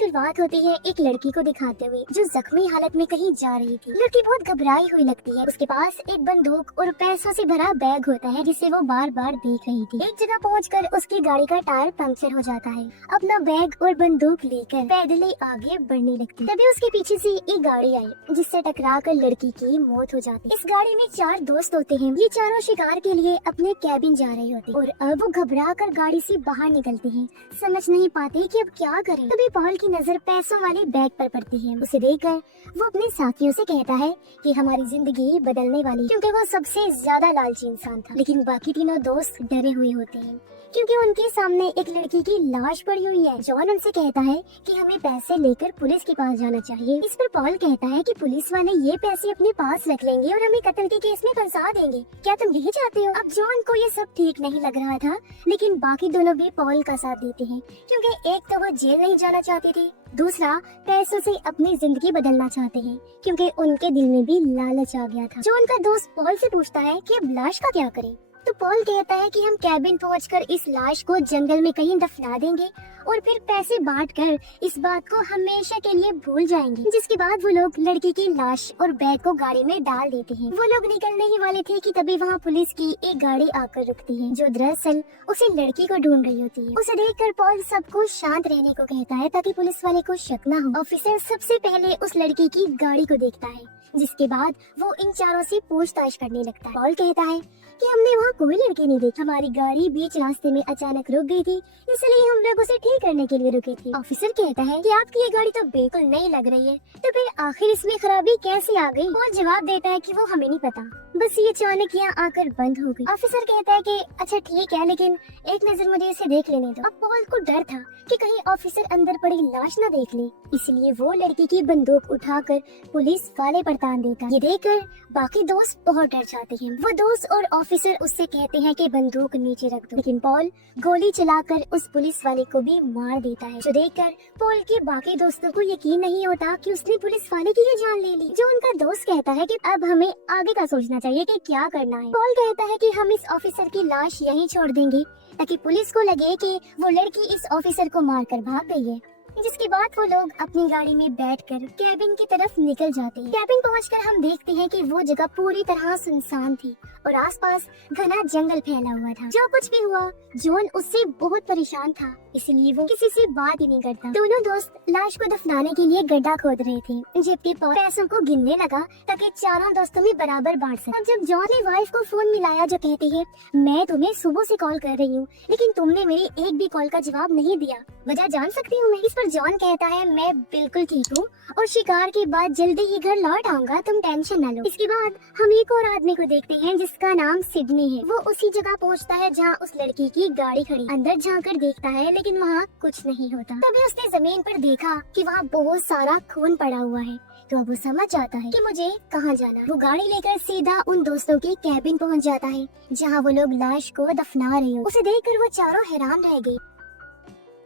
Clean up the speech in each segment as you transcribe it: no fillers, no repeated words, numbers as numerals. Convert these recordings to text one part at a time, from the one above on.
शुरुआत होती है एक लड़की को दिखाते हुए जो जख्मी हालत में कहीं जा रही थी। लड़की बहुत घबराई हुई लगती है। उसके पास एक बंदूक और पैसों से भरा बैग होता है जिसे वो बार बार देख रही थी। एक जगह पहुंचकर उसकी गाड़ी का टायर पंक्चर हो जाता है। अपना बैग और बंदूक लेकर पैदल ही आगे बढ़ने लगती। तभी उसके पीछे से एक गाड़ी आई जिससे टकराकर लड़की की मौत हो जाती। इस गाड़ी में 4 दोस्त होते हैं। ये चारों शिकार के लिए अपने कैबिन जा रहे होते और अब वो घबरा कर गाड़ी से बाहर निकलते हैं। समझ नहीं पाते कि अब क्या करें। तभी पॉल की नजर पैसों वाले बैग पर पड़ती है। उसे देखकर वो अपने साथियों से कहता है कि हमारी जिंदगी बदलने वाली, क्योंकि वो सबसे ज्यादा लालची इंसान था। लेकिन बाकी तीनों दोस्त डरे हुए होते हैं क्योंकि उनके सामने एक लड़की की लाश पड़ी हुई है। जॉन उनसे कहता है कि हमें पैसे लेकर पुलिस के पास जाना चाहिए। इस पर पॉल कहता है कि पुलिस वाले ये पैसे अपने पास रख लेंगे और हमें कत्ल के केस में फंसा देंगे। क्या तुम यही चाहते हो? अब जॉन को ये सब ठीक नहीं लग रहा था, लेकिन बाकी दोनों भी पॉल का साथ देते हैं क्योंकि एक तो वो जेल नहीं जाना चाहती थी, दूसरा पैसों से अपनी जिंदगी बदलना चाहते हैं क्योंकि उनके दिल में भी लालच आ गया था। जॉन का दोस्त पॉल से पूछता है कि अब लाश का क्या करें? तो पॉल कहता है कि हम कैबिन पहुंचकर इस लाश को जंगल में कहीं दफना देंगे और फिर पैसे बांटकर इस बात को हमेशा के लिए भूल जाएंगे। जिसके बाद वो लोग लड़की की लाश और बैग को गाड़ी में डाल देते हैं। वो लोग निकलने ही वाले थे कि तभी वहाँ पुलिस की एक गाड़ी आकर रुकती है जो दरअसल उसे लड़की को ढूंढ रही होती है। उसे देखकर पॉल सबको शांत रहने को कहता है ताकि पुलिस वाले को शक न हो। ऑफिसर सबसे पहले उस लड़की की गाड़ी को देखता है, जिसके बाद वो इन चारों से पूछताछ करने लगता है। पॉल कहता है कि हमने वहाँ कोई लड़की नहीं देखी। हमारी गाड़ी बीच रास्ते में अचानक रुक गई थी, इसलिए हम लोग उसे ठीक करने के लिए रुके थे। ऑफिसर कहता है कि आपकी ये गाड़ी तो बिल्कुल नई लग रही है, तो फिर आखिर इसमें खराबी कैसे आ गई? पॉल जवाब देता है कि वो हमें नहीं पता, बस ये अचानक यहाँ आकर बंद हो गई। ऑफिसर कहता है कि अच्छा ठीक है, लेकिन एक नजर मुझे इसे देख लेने दो। अब पॉल को डर था कि कहीं ऑफिसर अंदर पड़ी लाश न देख ले, इसलिए वो लड़की की बंदूक उठाकर पुलिस वाले पर तान देता। ये देखकर बाकी दोस्त बहुत डर जाते हैं। वो दोस्त और ऑफिसर उससे कहते हैं कि बंदूक नीचे रख दो, लेकिन पॉल गोली चलाकर उस पुलिस वाले को भी मार देता है, जो देखकर पॉल के बाकी दोस्तों को यकीन नहीं होता कि उसने पुलिस वाले की ही जान ले ली। जो उनका दोस्त कहता है कि अब हमें आगे का सोचना चाहिए कि क्या करना है। पॉल कहता है कि हम इस ऑफिसर की लाश यहीं छोड़ देंगे ताकि पुलिस को लगे कि वो लड़की इस ऑफिसर को मारकर भाग गई है। जिसके बाद वो लोग अपनी गाड़ी में बैठकर कैबिन की तरफ निकल जाते हैं। कैबिन पहुंचकर हम देखते हैं कि वो जगह पूरी तरह सुनसान थी और आसपास घना जंगल फैला हुआ था। जो कुछ भी हुआ, जॉन उससे बहुत परेशान था, इसलिए वो किसी से बात ही नहीं करता। दोनों दोस्त लाश को दफनाने के लिए गड्ढा खोद रहे थे, जबकि पॉल पैसों को गिनने लगा ताकि चारों दोस्तों में बराबर बांट सके। अब जब जॉन ने वाइफ को फोन मिलाया जो कहती है मैं तुम्हें सुबह से कॉल कर रही हूँ, लेकिन तुमने मेरी एक भी कॉल का जवाब नहीं दिया, वजह जान सकती हूँ मैं? इस पर जॉन कहता है मैं बिल्कुल ठीक हूँ और शिकार के बाद जल्दी ही घर लौट आऊंगा, तुम टेंशन न लो। इसके बाद हम एक और आदमी को देखते हैं जिसका नाम सिडनी है। वो उसी जगह पहुँचता है जहाँ उस लड़की की गाड़ी खड़ी। अंदर झांककर देखता है लेकिन वहाँ कुछ नहीं होता। तभी उसने जमीन पर देखा कि वहाँ बहुत सारा खून पड़ा हुआ है, तो अब वो समझ जाता है कि मुझे कहाँ जाना। वो गाड़ी लेकर सीधा उन दोस्तों के कैबिन पहुँच जाता है जहाँ वो लोग लाश को दफना रहे हो। उसे देखकर वो चारों हैरान रह गए।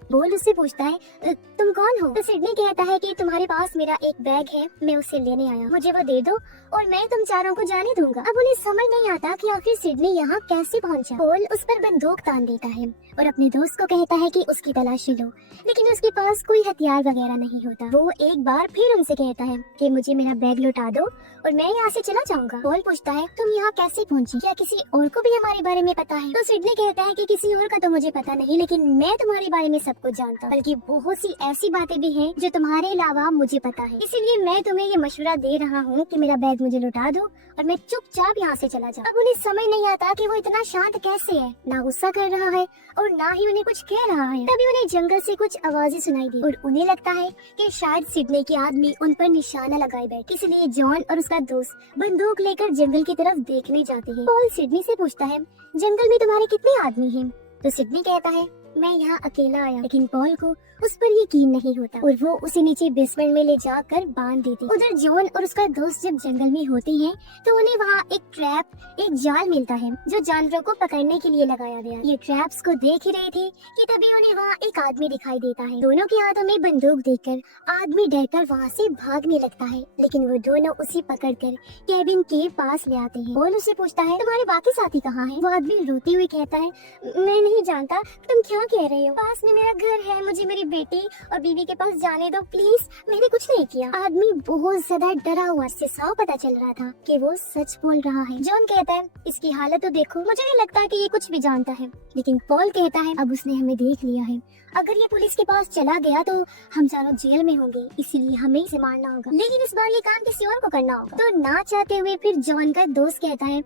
बोल उससे पूछता है तुम कौन हो? तो सिडनी कहता है कि तुम्हारे पास मेरा एक बैग है, मैं उसे लेने आया, मुझे वो दे दो और मैं तुम चारों को जाने दूंगा। अब उन्हें समझ नहीं आता कि आखिर सिडनी यहाँ कैसे पहुँचा। बोल उस पर बंदूक तान देता है और अपने दोस्त को कहता है कि उसकी तलाशी लो, लेकिन उसके पास कोई हथियार वगैरह नहीं होता। वो एक बार फिर उनसे कहता है कि मुझे मेरा बैग लौटा दो और मैं यहाँ से चला जाऊंगा। पॉल पूछता है तुम यहाँ कैसे पहुँची? क्या किसी और को भी हमारे बारे में पता है? तो सिडनी कहता है कि किसी और का तो मुझे पता नहीं, लेकिन मैं तुम्हारे बारे में सब कुछ जानता हूँ, बल्कि बहुत सी ऐसी बातें भी हैं जो तुम्हारे अलावा मुझे पता है, इसीलिए मैं तुम्हें ये मशवरा दे रहा हूँ कि मेरा बैग मुझे लौटा दो और मैं चुपचाप यहाँ से चला जाऊँ। अब उन्हें समझ नहीं आता कि वो इतना शांत कैसे है, ना गुस्सा कर रहा है और ना ही उन्हें कुछ कह रहा है। तभी उन्हें जंगल से कुछ आवाजें सुनाई दी और उन्हें लगता है कि शायद सिडनी के आदमी उन पर निशाना लगाए बैठे, इसलिए जॉन और उसका दोस्त बंदूक लेकर जंगल की तरफ देखने जाते हैं। पॉल सिडनी से पूछता है जंगल में तुम्हारे कितने आदमी हैं? तो सिडनी कहता है मैं यहाँ अकेला आया, लेकिन पॉल को उस पर यकीन नहीं होता और वो उसे नीचे बेसमेंट में ले जाकर बांध देती। उधर जॉन और उसका दोस्त जब जंगल में होते हैं तो उन्हें वहाँ एक ट्रैप, एक जाल मिलता है जो जानवरों को पकड़ने के लिए लगाया गया। ये ट्रैप्स को देख ही रहे थे कि तभी उन्हें वहाँ एक आदमी दिखाई देता है। दोनों के हाथों में बंदूक देखकर आदमी डरकर वहाँ से भागने लगता है, लेकिन वो दोनों उसे पकड़कर कैबिन के पास ले आते हैं। पॉल उसे पूछता है तुम्हारे बाकी साथी कहाँ हैं? वो आदमी रोते हुए कहता है मैं नहीं जानता, तुम क्या कह रहे हो? पास में मेरा घर है, मुझे मेरी बेटी और बीवी के पास जाने दो प्लीज, मैंने कुछ नहीं किया। आदमी बहुत ज्यादा डरा हुआ, इससे साफ पता चल रहा था कि वो सच बोल रहा है। जॉन कहता है इसकी हालत तो देखो, मुझे नहीं लगता कि ये कुछ भी जानता है। लेकिन पॉल कहता है अब उसने हमें देख लिया है, अगर ये पुलिस के पास चला गया तो हम चारों जेल में होंगे, इसीलिए हमें इसे मारना होगा। लेकिन इस बार ये काम किसी और को करना होगा। तो ना चाहते हुए फिर जॉन का दोस्त कहता है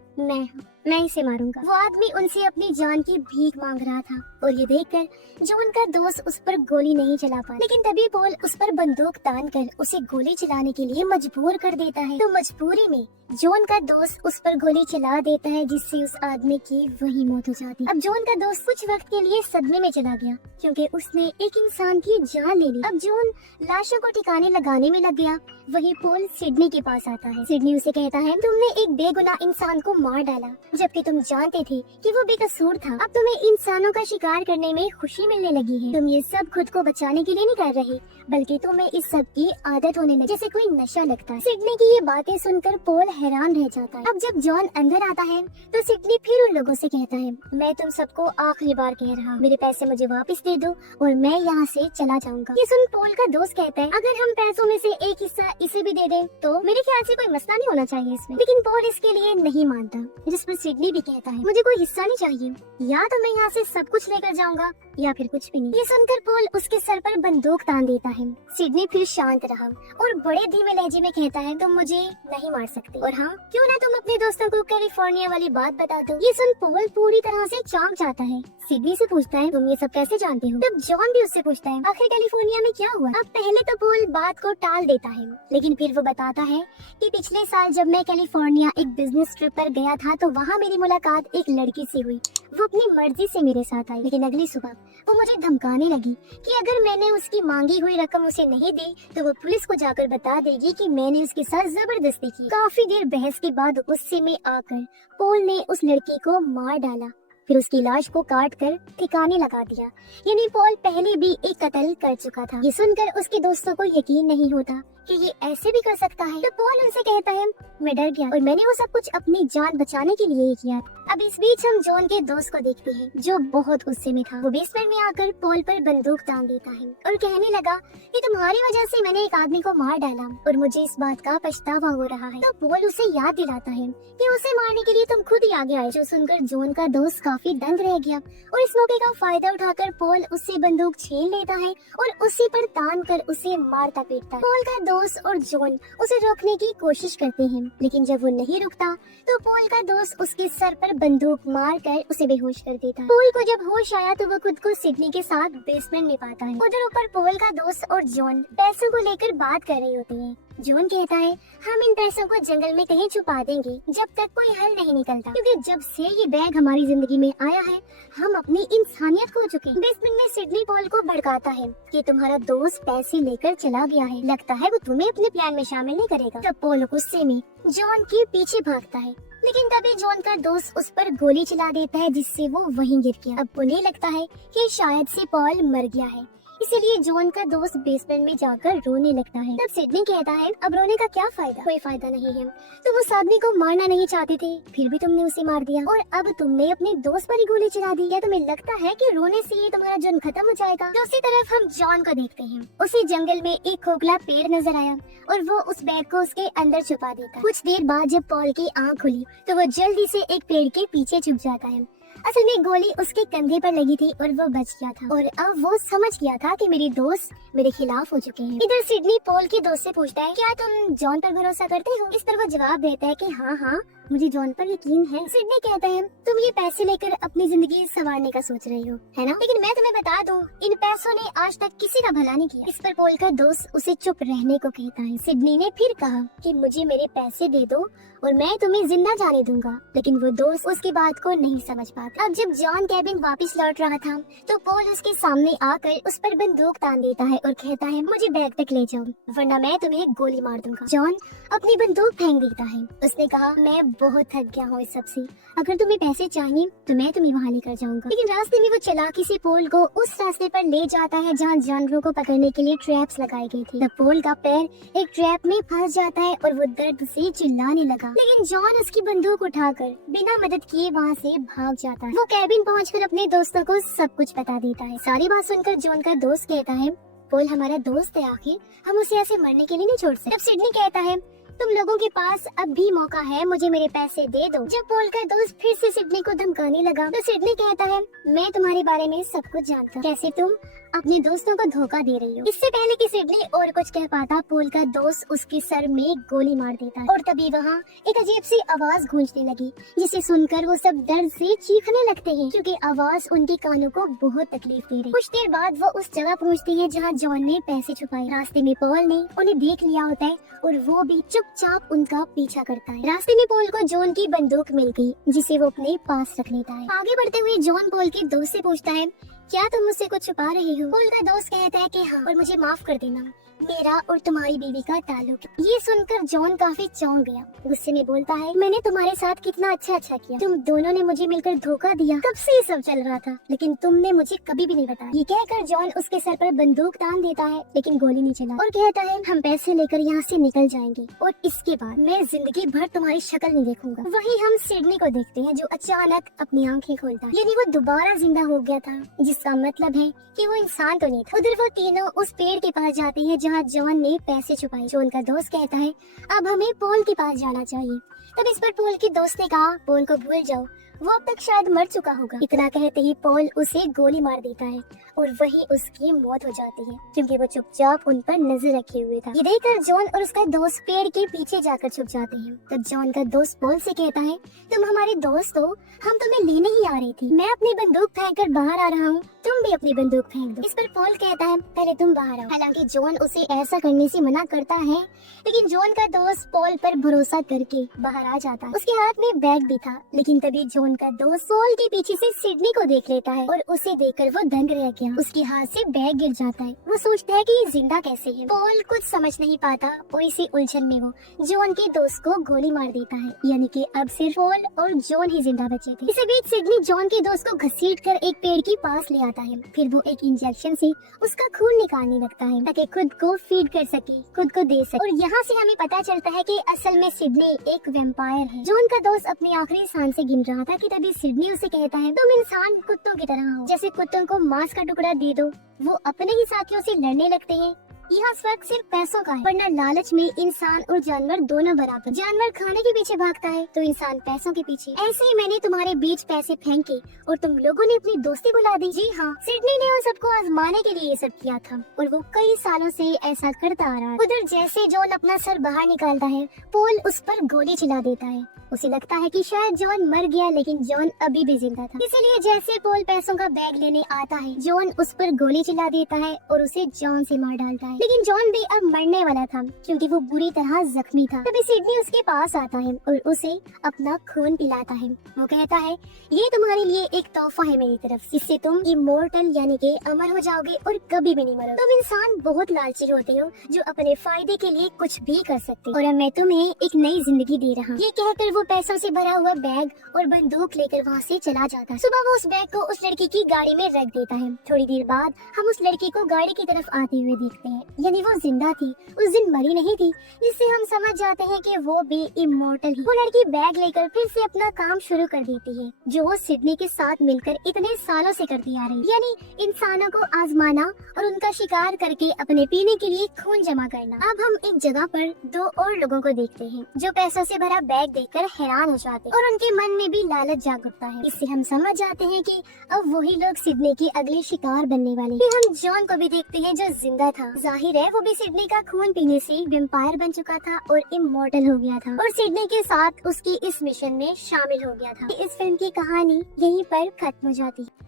मैं इसे मारूंगा। वो आदमी उनसे अपनी जान की भीख मांग रहा था और ये देखकर जॉन का दोस्त उस पर गोली नहीं चला पाया। लेकिन तभी पॉल उस पर बंदूक तान कर उसे गोली चलाने के लिए मजबूर कर देता है। तो मजबूरी में जॉन का दोस्त उस पर गोली चला देता है, जिससे उस आदमी की वही मौत हो जाती है। अब जॉन का दोस्त कुछ वक्त के लिए सदमे में चला गया क्योंकि उसने एक इंसान की जान ले ली। अब जॉन लाशों को ठिकाने लगाने में लग गया। वही पॉल सिडनी के पास आता है। सिडनी उसे कहता है तुमने एक बेगुनाह इंसान को मार डाला जबकि तुम जानते थे कि वो बेकसूर था। अब तुम्हें इंसानों का शिकार करने में खुशी मिलने लगी है। तुम ये सब खुद को बचाने के लिए नहीं कर रही, बल्कि तुम्हें इस सब की आदत होने लगी, जैसे कोई नशा लगता है। सिडनी की ये बातें सुनकर पॉल हैरान रह जाता है। अब जब जॉन अंदर आता है तो सिडनी फिर उन लोगों से कहता है मैं तुम सबको आखिरी बार कह रहा हूँ, मेरे पैसे मुझे वापस दे दो और मैं यहाँ से चला जाऊंगा। ये सुन पॉल का दोस्त कहता है अगर हम पैसों में से एक हिस्सा इसे भी दे दें तो मेरे ख्याल से कोई मसला नहीं होना चाहिए इसमें। लेकिन पॉल इसके लिए नहीं मानता, जिस पर सिडनी भी कहता है मुझे कोई हिस्सा नहीं चाहिए, या तो मैं यहाँ से सब कुछ लेकर जाऊंगा या फिर कुछ भी नहीं। ये सुनकर पॉल उसके सर पर बंदूक तान देता है। सिडनी फिर शांत रहा और बड़े धीमे लहजे में कहता है तुम मुझे नहीं मार सकते, और हाँ क्यों ना तुम अपने दोस्तों को कैलिफोर्निया वाली बात बता दो। ये सुन पॉल पूरी तरह से चौंक जाता है। सिडनी से पूछता है तुम ये सब कैसे जानते हो। तब जॉन भी उससे पूछता है आखिर कैलिफोर्निया में क्या हुआ। अब पहले तो पॉल बात को टाल देता है, लेकिन फिर वो बताता है कि पिछले साल जब मैं कैलिफोर्निया एक बिजनेस ट्रिप पर गया था तो वहाँ मेरी मुलाकात एक लड़की से हुई। वो अपनी मर्जी से मेरे साथ आई, लेकिन अगली सुबह वो मुझे धमकाने लगी कि अगर मैंने उसकी मांगी हुई रकम उसे नहीं दी तो वो पुलिस को जाकर बता देगी कि मैंने उसके साथ जबरदस्ती की। काफी देर बहस के बाद गुस्से में आकर पॉल ने उस लड़की को मार डाला, फिर उसकी लाश को काट कर ठिकाने लगा दिया। यानी पॉल पहले भी एक कत्ल कर चुका था। ये सुनकर उसके दोस्तों को यकीन नहीं होता कि ये ऐसे भी कर सकता है। तो पॉल उनसे कहता है मैं डर गया और मैंने वो सब कुछ अपनी जान बचाने के लिए ही किया। अब इस बीच हम जॉन के दोस्त को देखते हैं जो बहुत गुस्से में था। वो बेसमेंट में आकर पॉल पर बंदूक तान देता है और कहने लगा कि तुम्हारी वजह से मैंने एक आदमी को मार डाला और मुझे इस बात का पछतावा हो रहा है। तो पॉल उसे याद दिलाता है कि उसे मारने के लिए तुम खुद ही आगे आए। जो सुनकर जॉन का दोस्त काफी दंग रह गया और इस मौके का फायदा उठाकर पॉल उससे बंदूक छीन लेता है और उसी पर तान कर उसे मारता पीटता है। पॉल का दोस्त और जॉन उसे रोकने की कोशिश करते हैं, लेकिन जब वो नहीं रुकता तो पॉल का दोस्त उसके सर पर बंदूक मार कर उसे बेहोश कर देता है। पॉल को जब होश आया तो वो खुद को सिडनी के साथ बेसमेंट में पाता है। उधर ऊपर पॉल का दोस्त और जॉन पैसों को लेकर बात कर रहे होते हैं। जॉन कहता है हम इन पैसों को जंगल में कहीं छुपा देंगे जब तक कोई हल नहीं निकलता, क्योंकि जब से ये बैग हमारी जिंदगी में आया है हम अपनी इंसानियत खो चुके हैं। बेसमेंट में सिडनी पॉल को भड़काता है कि तुम्हारा दोस्त पैसे लेकर चला गया है, लगता है वो तुम्हें अपने प्लान में शामिल नहीं करेगा। तब पॉल गुस्से में जॉन के पीछे भागता है, लेकिन तभी जॉन का दोस्त उस पर गोली चला देता है जिससे वो वहीं गिर गया। अब उन्हें लगता है कि शायद से पॉल मर गया है, इसीलिए जॉन का दोस्त बेसमेंट में जाकर रोने लगता है। तब सिडनी कहता है अब रोने का क्या फायदा, कोई फायदा नहीं है। तुम उस आदमी को मारना नहीं चाहते थे, फिर भी तुमने उसे मार दिया और अब तुमने अपने दोस्त पर ही गोली चला दी। क्या तुम्हें लगता है कि रोने से ये तुम्हारा जुर्म खत्म हो जाएगा। दूसरी तरफ हम जॉन को देखते हैं। उसी जंगल में एक खोखला पेड़ नजर आया और वो उस बैग को उसके अंदर छुपा देता है। कुछ देर बाद जब पॉल की आँख खुली तो वो जल्दी से एक पेड़ के पीछे छुप जाता है। असल में गोली उसके कंधे पर लगी थी और वो बच गया था और अब वो समझ गया था कि मेरे दोस्त मेरे खिलाफ हो चुके हैं। इधर सिडनी पॉल के दोस्त से पूछता है क्या तुम जॉन पर भरोसा करते हो। इस पर वो जवाब देता है कि हाँ मुझे जॉन पर यकीन है। सिडनी कहता है तुम ये पैसे लेकर अपनी जिंदगी संवारने का सोच रही हो, है ना, लेकिन मैं तुम्हें बता दूं इन पैसों ने आज तक किसी का भला नहीं किया। इस पर पॉल का दोस्त उसे चुप रहने को कहता है। सिडनी ने फिर कहा कि मुझे मेरे पैसे दे दो और मैं तुम्हें जिंदा जाने दूंगा, लेकिन वो दोस्त उसकी बात को नहीं समझ पाता। अब जब जॉन कैबिन वापस लौट रहा था तो पॉल उसके सामने आकर उस पर बंदूक तान देता है और कहता है मुझे बैग तक ले जाओ वरना मैं तुम्हें गोली मार दूंगा। जॉन अपनी बंदूक फेंक देता है। उसने कहा मैं बहुत थक गया हूँ इस सब से। अगर तुम्हें पैसे चाहिए तो मैं तुम्हें वहाँ लेकर जाऊंगा। लेकिन रास्ते में वो चालाकी से पोल को उस रास्ते पर ले जाता है जहाँ जानवरों को पकड़ने के लिए ट्रैप्स लगाई गई थी। तब पोल का पैर एक ट्रैप में फंस जाता है और वो दर्द से चिल्लाने लगा। लेकिन जॉन उसकी बंदूक उठाकर बिना मदद किए वहाँ से भाग जाता है। वो कैबिन पहुँचकर अपने दोस्तों को सब कुछ बता देता है। सारी बात सुनकर जॉन का दोस्त कहता है, पोल हमारा दोस्त है, आखिर हम उसे ऐसे मरने के लिए नहीं छोड़ सकते। तब सिडनी कहता है, तुम लोगों के पास अब भी मौका है, मुझे मेरे पैसे दे दो। जब पोल का दोस्त फिर से सिडनी को धमकाने लगा तो सिडनी कहता है, मैं तुम्हारे बारे में सब कुछ जानता हूँ, कैसे तुम अपने दोस्तों को धोखा दे रही हो। इससे पहले कि सिडनी और कुछ कह पाता, पोल का दोस्त उसके सर में गोली मार देता है और तभी वहाँ एक अजीब सी आवाज गूंजने लगी, जिसे सुनकर वो सब दर्द से चीखने लगते हैं क्योंकि आवाज उनके कानों को बहुत तकलीफ दे रही। कुछ देर बाद वो उस जगह पहुँचती है जहाँ जॉन ने पैसे छुपाए। रास्ते में पॉल ने उन्हें देख लिया होता है और वो भी चुपचाप उनका पीछा करता है। रास्ते में पॉल को जॉन की बंदूक मिल गई जिसे वो अपने पास रख लेता है। आगे बढ़ते हुए जॉन पॉल के दोस्त से पूछता है, क्या तुम मुझसे कुछ छुपा रहे हो? पॉल का दोस्त कहता है कि हाँ, और मुझे माफ कर देना, मेरा और तुम्हारी बीवी का ताल्लुक। ये सुनकर जॉन काफी चौंक गया। गुस्से में बोलता है, मैंने तुम्हारे साथ कितना अच्छा किया, तुम दोनों ने मुझे मिलकर धोखा दिया, कब से ये सब चल रहा था, लेकिन तुमने मुझे कभी भी नहीं बताया। ये कहकर जॉन उसके सर पर बंदूक तान देता है लेकिन गोली नहीं चला और कहता है, हम पैसे लेकर यहाँ से निकल जाएंगे और इसके बाद मैं जिंदगी भर तुम्हारी शक्ल नहीं देखूंगा। वहीं हम सिडनी को देखते हैं जो अचानक अपनी आंखें खोलता है, यानी वो दोबारा जिंदा हो गया था, जिसका मतलब है कि वो इंसान तो नहीं था। उधर वो तीनों उस पेड़ के पास जाते हैं जहाँ जॉन ने पैसे छुपाए। जॉन का दोस्त कहता है, अब हमें पॉल के पास जाना चाहिए। तब इस पर पॉल के दोस्त ने कहा, पॉल को भूल जाओ, वो अब तक शायद मर चुका होगा। इतना कहते ही पॉल उसे गोली मार देता है और वही उसकी मौत हो जाती है क्योंकि वो चुपचाप उन पर नजर रखे हुए था। ये देखकर जॉन और उसका दोस्त पेड़ के पीछे जाकर छुप जाते हैं। तब जॉन का दोस्त पॉल से कहता है, तुम हमारे दोस्त हो, हम तुम्हें लेने ही आ रही थी, मैं अपनी बंदूक फेंक कर बाहर आ रहा हूँ, तुम भी अपनी बंदूक फेंक दो। इस पर पॉल कहता है, पहले तुम बाहर आओ। हालांकि जॉन उसे ऐसा करने से मना करता है, लेकिन जॉन का दोस्त पॉल पर भरोसा करके बाहर आ जाता है। उसके हाथ में बैग भी था, लेकिन तभी जॉन का दोस्त पॉल के पीछे से सिडनी को देख लेता है और उसे देखकर वो दंग रह गया। उसके हाथ से बैग गिर जाता है। वो सोचता है कि ये जिंदा कैसे है। पॉल कुछ समझ नहीं पाता और इसी उलझन में वो जॉन के दोस्त को गोली मार देता है, यानी कि अब सिर्फ पॉल और जॉन ही जिंदा बचे थे। इसी बीच सिडनी जॉन के दोस्त को घसीटकर एक पेड़ के पास ले आता है। फिर वो एक इंजेक्शन से उसका खून निकालने लगता है ताकि खुद को फीड कर सके, खुद को दे सके। और यहाँ से हमें पता चलता है कि असल में सिडनी एक वैम्पायर है। जॉन का दोस्त अपनी आखिरी सांस से गिन रहा था कि तभी सिडनी उसे कहता है, तुम इंसान कुत्तों की तरह हो, जैसे कुत्तों को मांस का टुकड़ा दे दो वो अपने ही साथियों से लड़ने लगते हैं। यहाँ फर्क सिर्फ पैसों का है, वरना लालच में इंसान और जानवर दोनों बराबर। जानवर खाने के पीछे भागता है तो इंसान पैसों के पीछे। ऐसे ही मैंने तुम्हारे बीच पैसे फेंके और तुम लोगों ने अपनी दोस्ती बुला दी। जी हाँ, सिडनी ने उन सबको आजमाने के लिए ये सब किया था और वो कई सालों से ऐसा करता आ रहा है। उधर जैसे जॉन अपना सर बाहर निकालता है, पोल उस पर गोली चला देता है। उसे लगता है कि शायद जॉन मर गया, लेकिन जॉन अभी भी जिंदा था। इसीलिए जैसे पोल पैसों का बैग लेने आता है, जॉन उस पर गोली चला देता है और उसे जॉन से मार डालता है। लेकिन जॉन भी अब मरने वाला था क्योंकि वो बुरी तरह जख्मी था। तभी सिडनी उसके पास आता है और उसे अपना खून पिलाता है। वो कहता है, ये तुम्हारे लिए एक तोहफा है मेरी तरफ से, इससे तुम इमोर्टल यानी कि अमर हो जाओगे और कभी भी नहीं मरोगे। तुम इंसान बहुत लालची होते हो जो अपने फायदे के लिए कुछ भी कर सकते हो और अब मैं तुम्हें एक नई जिंदगी दे रहा हूँ। ये कहकर वो पैसों से भरा हुआ बैग और बंदूक लेकर वहाँ से चला जाता है। सुबह वो उस बैग को उस लड़की की गाड़ी में रख देता है। थोड़ी देर बाद हम उस लड़की को गाड़ी की तरफ आते हुए देखते हैं, यानी वो जिंदा थी, उस दिन मरी नहीं थी, जिससे हम समझ जाते हैं कि वो भी इमोर्टल ही। वो लड़की बैग लेकर फिर से अपना काम शुरू कर देती है जो वो सिडनी के साथ मिलकर इतने सालों से करती आ रही, यानी इंसानों को आजमाना और उनका शिकार करके अपने पीने के लिए खून जमा करना। अब हम एक जगह पर दो और लोगों को देखते हैं जो पैसों से भरा बैग देखकर हैरान हो जाते हैं और उनके मन में भी लालच जाग उठता है। इससे हम समझ जाते हैं कि अब वही लोग सिडनी के अगले शिकार बनने वाले। फिर हम जॉन को भी देखते हैं जो जिंदा था। जाहिर है वो भी सिडनी का खून पीने से वैम्पायर बन चुका था और इमोर्टल हो गया था और सिडनी के साथ उसकी इस मिशन में शामिल हो गया था। इस फिल्म की कहानी यहीं पर खत्म हो जाती है।